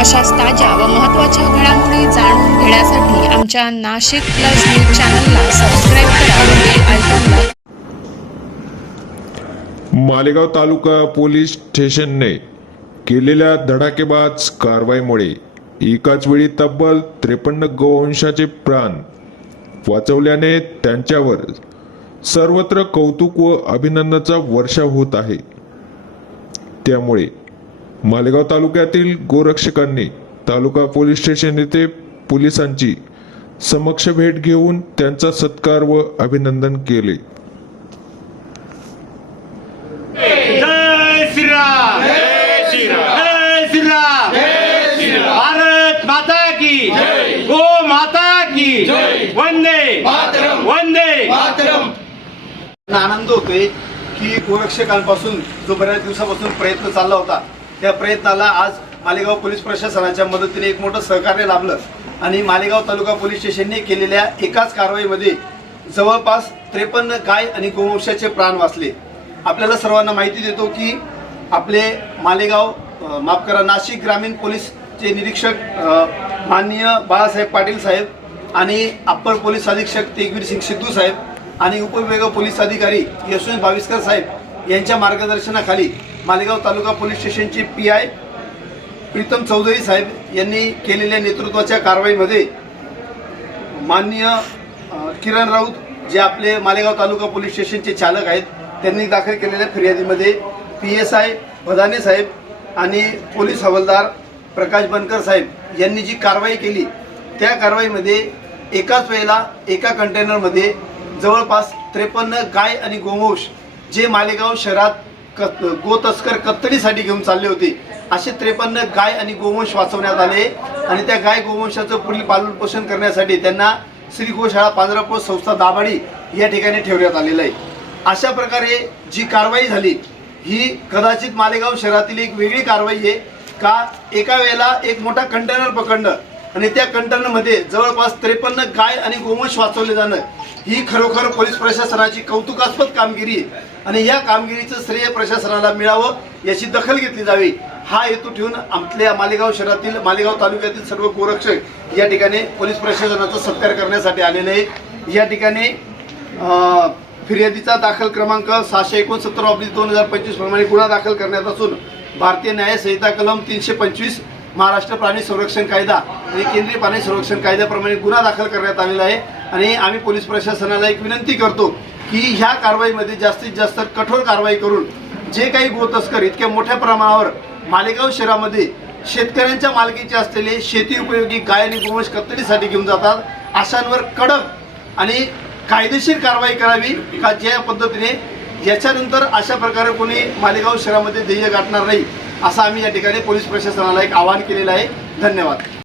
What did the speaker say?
अशाच ताज्या व महत्त्वाच्या घडामोडी जाणून घेण्यासाठी आमच्या नाशिक प्लस न्यूज चॅनलला सबस्क्राईब करा व बेल आयकॉनला मालेगाव तालुका पोलीस स्टेशनने केलेल्या धडाकेबाज कारवाईमुळे एकाच वेळी तब्बल त्रेपन्न गोवंशाचे प्राण वाचवल्याने त्यांच्यावर सर्वत्र कौतुक व अभिनंदनाचा वर्षा होत आहे. त्यामुळे मालेगाव तालुक्यातील गोरक्षकांनी तालुका पोलीस स्टेशन येथे पोलिसांची समक्ष भेट घेऊन त्यांचा सत्कार व अभिनंदन केले. जय श्रीराम! जय श्रीराम! जय श्रीराम जय श्रीराम भारत माता की गो माता की वंदे वंदे! आनंद होतोय की गोरक्षकांपासून जो बऱ्याच दिवसापासून प्रयत्न चालला होता त्या प्रयत्नाला आज मालेगाव पोलीस प्रशासनाच्या मदतीने एक मोठं सहकार्य लाभलं. आणि मालेगाव तालुका पोलीस स्टेशनने केलेल्या एकाच कारवाईमध्ये जवळपास त्रेपन्न गाय आणि गोवंशाचे प्राण वाचले. आपल्याला सर्वांना माहिती देतो की आपले मालेगाव माफ करा नाशिक ग्रामीण पोलीसचे निरीक्षक माननीय बाळासाहेब पाटील साहेब आणि अप्पर पोलीस अधीक्षक तेगवीर सिंग सिद्धू साहेब आणि उपविभाग पोलीस अधिकारी यशवंत भाविस्कर साहेब यांच्या मार्गदर्शनाखाली मालेगाव तालुका पोलीस स्टेशनचे पी आय प्रीतम चौधरी साहेब यांनी केलेल्या नेतृत्वाच्या कारवाईमध्ये माननीय किरण राऊत जे आपले मालेगाव तालुका पोलीस स्टेशनचे चालक आहेत त्यांनी दाखल केलेल्या फिर्यादीमध्ये पी एस आय भदाने साहेब आणि पोलीस हवालदार प्रकाश बनकर साहेब यांनी जी कारवाई केली त्या कारवाईमध्ये एकाच वेळेला एका कंटेनरमध्ये जवळपास त्रेपन्न गाय आणि गोवंश जे मालेगाव शहरात कत गो तस्कर घेऊन चालले होते. असे त्रेपन्न गाय आणि गोवंश वाचवण्यात आले. आणि त्या गाय गोवंशाचं पुढील पालन पोषण करण्यासाठी त्यांना श्री गोशाळा पांढरापूर संस्था दाभाडी या ठिकाणी ठेवण्यात आलेलं आहे. अशा प्रकारे जी कारवाई झाली ही कदाचित मालेगाव शहरातील एक वेगळी कारवाई आहे का? एका वेळेला एक मोठा कंटेनर पकडणं आणि त्या कंटेनरमध्ये जवळपास त्रेपन्न गाय आणि गोवंश वाचवले जाणं ही खरोखर पोलीस प्रशासनाची कौतुकास्पद कामगिरी आणि या कामगिरीचं श्रेय प्रशासनाला मिळावं याची दखल घेतली जावी. हा हेतू ठेवून आपल्या मालेगाव शहरातील मालेगाव तालुक्यातील सर्व गोरक्षक या ठिकाणी पोलीस प्रशासनाचा सत्कार करण्यासाठी आलेले आहे या ठिकाणी फिर्यादीचा दाखल क्रमांक सहाशे एकोणसत्तर ऑब्लिक दोन हजार पंचवीस प्रमाणे गुन्हा दाखल करण्यात असून भारतीय न्याय संहिता कलम तीनशे पंचवीस महाराष्ट्र प्राणी संरक्षण कायदा आणि केंद्रीय प्राणी संरक्षण कायद्याप्रमाणे गुन्हा दाखल करण्यात आलेला आहे. आणि आम्ही पोलीस प्रशासनाला एक विनंती करतो की ह्या कारवाईमध्ये जास्तीत जास्त कठोर कारवाई करून जे काही गोतस्कर इतक्या मोठ्या प्रमाणावर मालेगाव शहरामध्ये शेतकऱ्यांच्या मालकीचे असलेले शेती उपयोगी गाय आणि गोवंश कत्तलीसाठी घेऊन जातात. अशांवर कडक आणि कायदेशीर कारवाई करावी का ज्या पद्धतीने याच्यानंतर अशा प्रकारे कोणी मालेगाव शहरामध्ये ध्येय गाठणार नाही असं आम्ही या ठिकाणी पोलीस प्रशासनाला एक आवाहन केलेलं आहे. धन्यवाद.